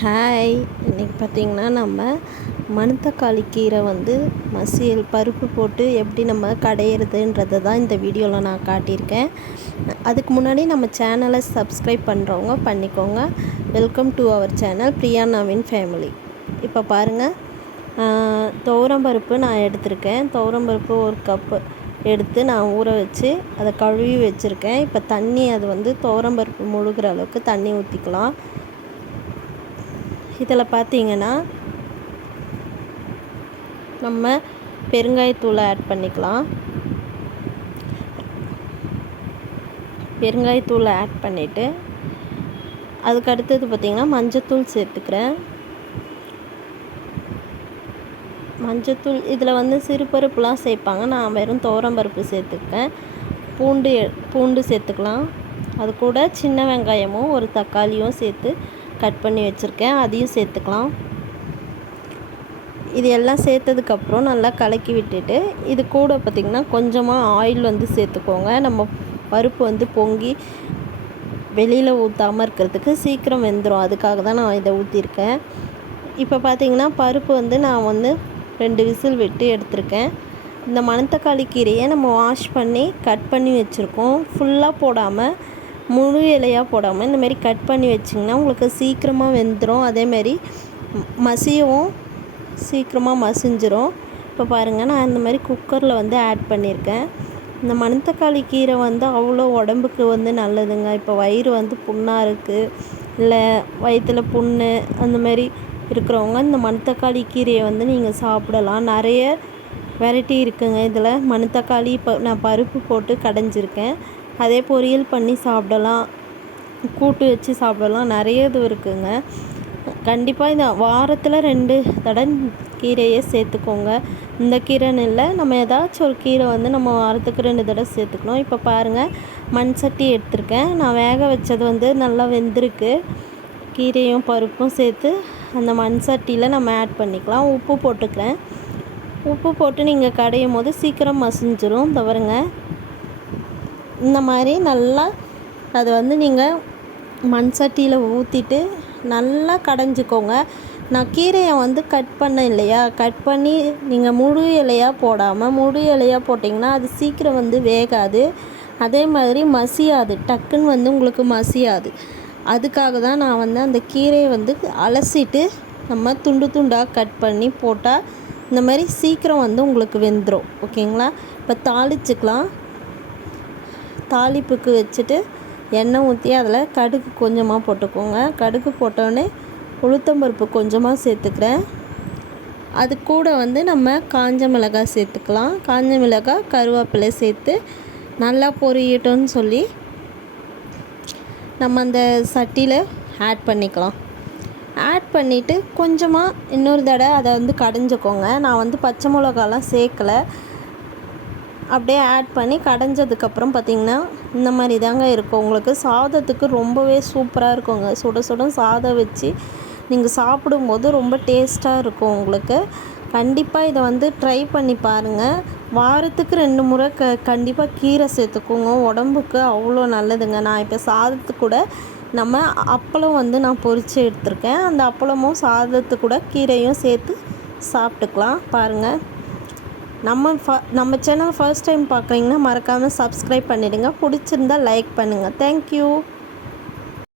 Hi, இன்றைக்கி பார்த்திங்கன்னா நம்ம மணத்தக்காளி கீரை மசியல் பருப்பு போட்டு எப்படி நம்ம கடையிறதுன்றதை தான் இந்த வீடியோவில் நான் காட்டியிருக்கேன். அதுக்கு முன்னாடி நம்ம சேனலை சப்ஸ்கிரைப் பண்ணுறவங்க பண்ணிக்கோங்க. Welcome to our channel Priya Naveen family. இப்போ பாருங்கள், துவரம்பருப்பு நான் எடுத்திருக்கேன். துவரம்பருப்பு 1 கப்பு எடுத்து நான் ஊற வச்சு அதை கழுவி வச்சுருக்கேன். இப்போ தண்ணி அது துவரம்பருப்பு முழுகிற அளவுக்கு தண்ணி ஊற்றிக்கலாம். இதில் பார்த்திங்கன்னா நம்ம பெருங்காயத்தூளை ஆட் பண்ணிக்கலாம். பெருங்காயத்தூளை ஆட் பண்ணிவிட்டு அதுக்கு அடுத்தது பார்த்திங்கன்னா மஞ்சத்தூள் சேர்த்துக்கிறேன். மஞ்சத்தூள் இதில் சிறுபருப்புலாம் சேர்ப்பாங்க, நான் வெறும் துவரம்பருப்பு சேர்த்துக்கிறேன். பூண்டு சேர்த்துக்கலாம். அது கூட சின்ன வெங்காயமும் 1 தக்காளியும் சேர்த்து கட் பண்ணி வச்சுருக்கேன், அதையும் சேர்த்துக்கலாம். இது எல்லாம் சேர்த்ததுக்கப்புறம் நல்லா கலக்கி விட்டுட்டு இது கூட பார்த்திங்கன்னா கொஞ்சமாக ஆயில் சேர்த்துக்கோங்க. நம்ம பருப்பு பொங்கி வெளியில் ஊற்றாமல் இருக்கிறதுக்கு சீக்கிரம் வெந்துடும், அதுக்காக தான் நான் இதை ஊற்றிருக்கேன். இப்போ பார்த்திங்கன்னா பருப்பு நான் 2 விசில் விட்டு எடுத்திருக்கேன். இந்த மணத்தக்காளி கீரையை நம்ம வாஷ் பண்ணி கட் பண்ணி வச்சுருக்கோம். ஃபுல்லாக போடாமல் முழு இலையாக போடாமல் இந்தமாரி கட் பண்ணி வச்சிங்கன்னா உங்களுக்கு சீக்கிரமாக வெந்துடும். அதேமாரி மசியவும் சீக்கிரமாக மசிஞ்சிரும். இப்போ பாருங்கள், நான் இந்த மாதிரி குக்கரில் ஆட் பண்ணியிருக்கேன். இந்த மணத்தக்காளி கீரை அவ்வளோ உடம்புக்கு நல்லதுங்க. இப்போ வயிறு புண்ணாக இருக்குது, இல்லை வயிற்றில் புண்ணு அந்தமாரி இருக்கிறவங்க இந்த மணத்தக்காளி கீரையை நீங்கள் சாப்பிடலாம். நிறைய வெரைட்டி இருக்குங்க. இதில் மணத்தக்காளி இப்போ நான் பருப்பு போட்டு கடைஞ்சிருக்கேன். அதே பொரியல் பண்ணி சாப்பிடலாம், கூட்டு வச்சு சாப்பிடலாம், நிறைய இது இருக்குங்க. கண்டிப்பாக இந்த வாரத்தில் 2 தடவை கீரையை சேர்த்துக்கோங்க. இந்த கீரைன்னு இல்லை, நம்ம ஏதாச்சும் ஒரு கீரை நம்ம வாரத்துக்கு 2 தடவை சேர்த்துக்கணும். இப்போ பாருங்கள், மண் சட்டி எடுத்திருக்கேன். நான் வேக வச்சது நல்லா வெந்திருக்கு. கீரையும் பருப்பும் சேர்த்து அந்த மண் சட்டியில் நம்ம ஆட் பண்ணிக்கலாம். உப்பு போட்டுக்கிறேன். உப்பு போட்டு நீங்கள் கடையும் போது சீக்கிரம் மசிஞ்சிரும். தவறுங்க, இந்த மாதிரி நல்லா அது நீங்கள் மண் சட்டியில் ஊற்றிட்டு நல்லா கடைஞ்சிக்கோங்க. நான் கீரையை கட் பண்ணேன் இல்லையா, கட் பண்ணி நீங்கள் முழு இலையாக போடாமல் முழு இலையாக போட்டிங்கன்னா அது சீக்கிரம் வேகாது. அதே மாதிரி மசியாது, டக்குன்னு உங்களுக்கு மசியாது. அதுக்காக தான் நான் அந்த கீரையை அலசிட்டு நம்ம துண்டு துண்டாக கட் பண்ணி போட்டால் இந்த மாதிரி சீக்கிரம் உங்களுக்கு வெந்துடும். ஓகேங்களா? இப்போ தாளிச்சுக்கலாம். தாளிப்புக்கு வச்சுட்டு எண்ணெய் ஊற்றி அதில் கடுகு கொஞ்சமாக போட்டுக்கோங்க. கடுகு போட்டோடனே உளுத்தம்பருப்பு கொஞ்சமாக சேர்த்துக்கிறேன். அது கூட நம்ம காஞ்ச மிளகாய் சேர்த்துக்கலாம். காஞ்ச மிளகாய், கருவேப்பிலை சேர்த்து நல்லா பொரியட்டும்னு சொல்லி நம்ம அந்த சட்டியில் ஆட் பண்ணிக்கலாம். ஆட் பண்ணிவிட்டு கொஞ்சமாக இன்னொரு தடவை அதை கடைஞ்சிக்கோங்க. நான் பச்சை மிளகாலாம் சேர்க்கலை, அப்படியே ஆட் பண்ணி கடைஞ்சதுக்கப்புறம் பார்த்திங்கன்னா இந்த மாதிரி தாங்க இருக்கும். உங்களுக்கு சாதத்துக்கு ரொம்பவே சூப்பராக இருக்குங்க. சுட சுட சாதம் வச்சு நீங்கள் சாப்பிடும்போது ரொம்ப டேஸ்ட்டாக இருக்கும் உங்களுக்கு. கண்டிப்பாக இதை ட்ரை பண்ணி பாருங்கள். வாரத்துக்கு 2 முறை கண்டிப்பாக கீரை சேர்த்துக்கோங்க, உடம்புக்கு அவ்வளோ நல்லதுங்க. நான் இப்போ சாதத்துக்கு கூட நம்ம அப்பளம் நான் பொரித்து எடுத்திருக்கேன். அந்த அப்பளமும் சாதத்து கூட கீரையும் சேர்த்து சாப்பிட்டுக்கலாம். பாருங்கள், நம்ம சேனல் ஃபர்ஸ்ட் டைம் பார்க்குறீங்கன்னா மறக்காமல் சப்ஸ்கிரைப் பண்ணிவிடுங்க. பிடிச்சிருந்தால் லைக் பண்ணுங்கள். தேங்க்யூ.